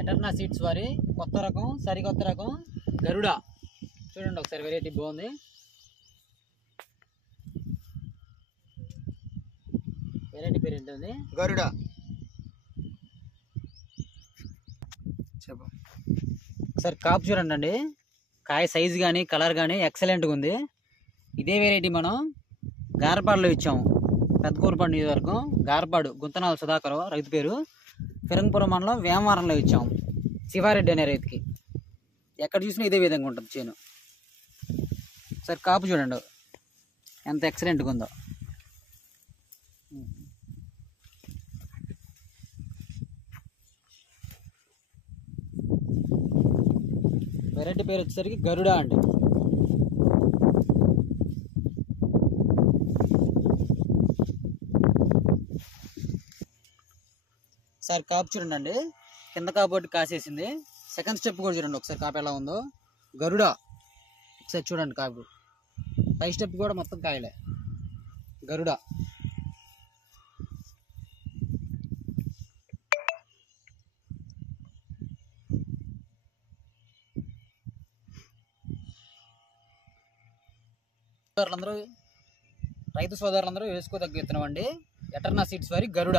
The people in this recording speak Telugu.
ఎటర్నా సీడ్స్ వారి కొత్త రకం, సరికొత్త రకం గరుడ. చూడండి ఒకసారి, వెరైటీ బాగుంది. వెరైటీ పేరు ఏంటండి? గరుడ. చెప్పు ఒకసారి కాపు చూడండి అండి, కాయ సైజు కానీ కలర్ కానీ ఎక్సలెంట్గా ఉంది. ఇదే వెరైటీ మనం గారపాడులో ఇచ్చాము. పెద్దకూరుపాడు నియోజకవర్గం గారపాడు, గుంతనాల సుధాకర్ రైతు పేరు. ఫిరంగపురం మండలం వేమవరంలో ఇచ్చాము శివారెడ్డి అనే రైతుకి. ఎక్కడ చూసినా ఇదే విధంగా ఉంటుంది చేను. ఒకసారి కాపు చూడండి ఎంత ఎక్సలెంట్గా ఉందో. వెరైటీ పేరు వచ్చేసరికి గరుడ అండి. ఒకసారి కాపు చూడండి, కింద కాబట్టి కాసేసింది. సెకండ్ స్టెప్ కూడా చూడండి ఒకసారి, కాపు ఎలా ఉందో. గరుడ ఒకసారి చూడండి కాపు. పై స్టెప్ కూడా మొత్తం కాయలే. గరుడ. రైతు సోదరులందరూ వేసుకోదగ్గ విత్తనం అండి, ఎటర్నా సీడ్స్ వారి గరుడ.